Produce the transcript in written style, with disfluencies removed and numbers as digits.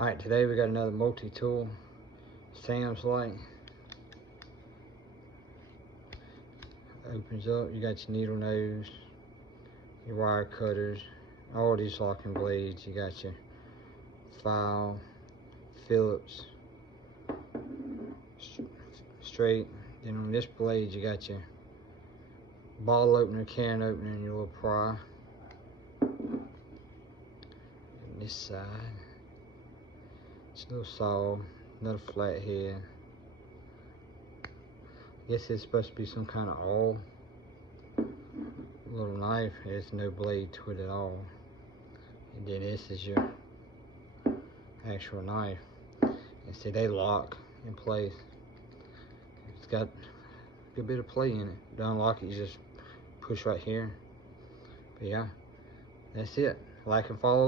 Alright, today we got another multi-tool Sam's light. Opens up, you got your needle nose, your wire cutters, all these locking blades. You got your file, Phillips, straight. Then on this blade you got your bottle opener, can opener, and your little pry. And this side, it's a little saw, another flat head. I guess it's supposed to be some kind of awl. Little knife, there's no blade to it at all. And then this is your actual knife. And see, they lock in place. It's got a good bit of play in it. To unlock it, you just push right here. But yeah, that's it. Like and follow.